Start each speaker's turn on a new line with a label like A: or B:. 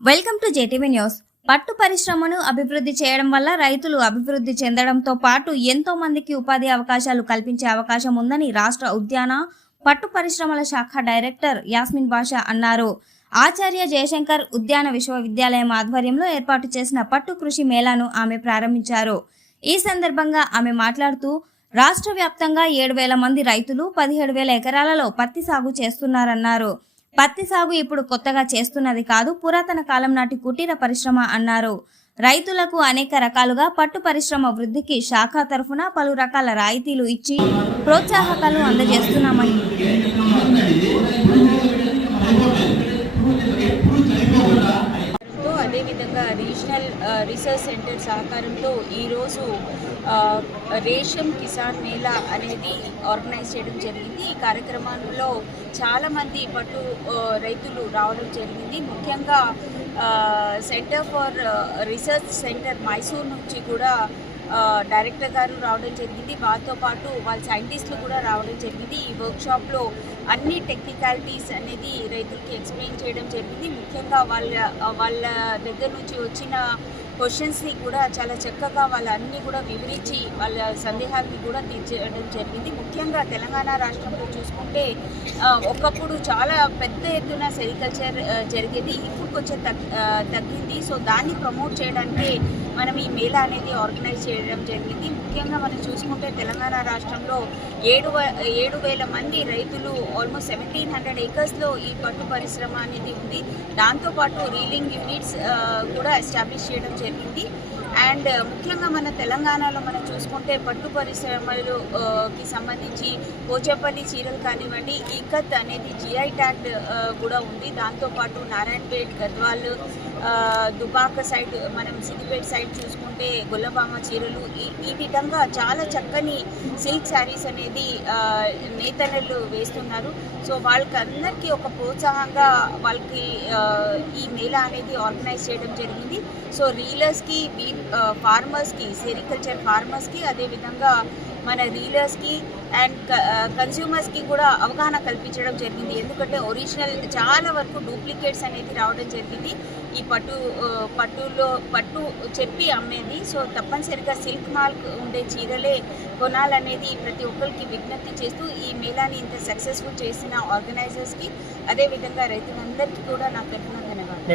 A: Welcome to JTV news. పట్టు పరిశ్రమను అభివృద్ధి చేయడం వల్ల రైతులు అభివృద్ధి చెందడంతో పాటు ఎంతో మందికి ఉపాధి అవకాశాలు కల్పించే అవకాశం ఉందని రాష్ట్ర ఉద్యాన పట్టు పరిశ్రమల శాఖ డైరెక్టర్ యాస్మిన్ బాషా అన్నారు. ఆచార్య జయశంకర్ ఉద్యాన విశ్వవిద్యాలయం ఆధ్వర్యంలో ఏర్పాటు చేసిన పట్టు కృషి మేళాను ఆమె ప్రారంభించారు. ఈ సందర్భంగా ఆమె మాట్లాడుతూ రాష్ట్ర వ్యాప్తంగా ఏడు వేల మంది రైతులు పదిహేడు వేల ఎకరాలలో పత్తి సాగు చేస్తున్నారన్నారు. పత్తి సాగు ఇప్పుడు కొత్తగా చేస్తున్నది కాదు పురాతన కాలం నాటి కుటీర పరిశ్రమ అన్నారు. రైతులకు అనేక రకాలుగా పట్టు పరిశ్రమ వృద్ధికి శాఖ తరఫున పలు రకాల రాయితీలు ఇచ్చి ప్రోత్సాహకాలు అందజేస్తున్నామని
B: అదేవిధంగా రీజనల్ రీసెర్చ్ సెంటర్ సహకారంతో ఈరోజు రేషన్ రేషం కిసాన్ మేళా అనేది ఆర్గనైజ్ చేయడం జరిగింది. ఈ కార్యక్రమంలో చాలామంది పట్టు రైతులు రావడం జరిగింది. ముఖ్యంగా centre for research centre Mysore నుంచి కూడా డైరెక్టర్ గారు రావడం జరిగింది. వారితో పాటు వాళ్ళ సైంటిస్టులు కూడా రావడం జరిగింది. ఈ వర్క్షాప్లో అన్ని టెక్నికాలిటీస్ అనేది రైతులకి ఎక్స్ప్లెయిన్ చేయడం జరిగింది. ముఖ్యంగా వాళ్ళ వాళ్ళ దగ్గర నుంచి వచ్చిన క్వశ్చన్స్ని కూడా చాలా చక్కగా వాళ్ళన్నీ కూడా వివరించి వాళ్ళ సందేహాలని కూడా తీర్చడం జరిగింది. ముఖ్యంగా తెలంగాణ రాష్ట్రంలో చూసుకుంటే ఒకప్పుడు చాలా పెద్ద ఎత్తున సెరికల్చర్ జరిగేది. ఇప్పుడు కొంచెం తగ్గింది. సో దాన్ని ప్రమోట్ చేయడానికి మనం ఈ మేళా అనేది ఆర్గనైజ్ చేయడం జరిగింది. ముఖ్యంగా మనం చూసుకుంటే తెలంగాణ రాష్ట్రంలో ఏడు ఏడు వేల మంది రైతులు ఆల్మోస్ట్ సెవెంటీన్ హండ్రెడ్ ఏకర్స్లో ఈ పట్టు పరిశ్రమ అనేది ఉంది. దాంతోపాటు రీలింగ్ యూనిట్స్ కూడా ఎస్టాబ్లిష్ చేయడం జరిగింది. అండ్ uh, ముఖ్యంగా మన తెలంగాణలో మనం చూసుకుంటే పట్టు పరిశ్రమలు uh, సంబంధించి పోచేపల్లి చీరలు కానివ్వండి ఈకత్ అనేది జిఐ ట్యాగ్ uh, కూడా ఉంది. దాంతోపాటు నారాయణపేట్ గద్వాల్ దుబాక సైడ్ మనం సిద్దిపేట సైడ్ చూసుకుంటే గొల్లబామ్మ చీరలు ఈ ఈ విధంగా చాలా చక్కని సిల్క్ శారీస్ అనేది ఆ, నేతన్నలు వేస్తున్నారు. సో వాళ్ళకందరికీ ఒక ప్రోత్సాహంగా వాళ్ళకి ఈ మేళా అనేది ఆర్గనైజ్ చేయడం జరిగింది. సో రీలర్స్కి బీ ఫార్మర్స్కి సెరికల్చర్ ఫార్మర్స్కి అదేవిధంగా మన రీలర్స్కి అండ్ కన్స్యూమర్స్కి కూడా అవగాహన కల్పించడం జరిగింది. ఎందుకంటే ఒరిజినల్ చాలా వరకు డూప్లికేట్స్ అనేది రావడం జరిగింది. ఈ పట్టు పట్టులో పట్టు చెప్పి అమ్మేది. సో తప్పనిసరిగా సిల్క్ మార్క్ ఉండే చీరలే కొనాలనేది ప్రతి ఒక్కరికి విజ్ఞప్తి చేస్తూ ఈ మేళాని ఇంత సక్సెస్ఫుల్ చేసిన ఆర్గనైజర్స్కి అదేవిధంగా రైతులందరికీ కూడా నా తరఫున ధన్యవాదాలు.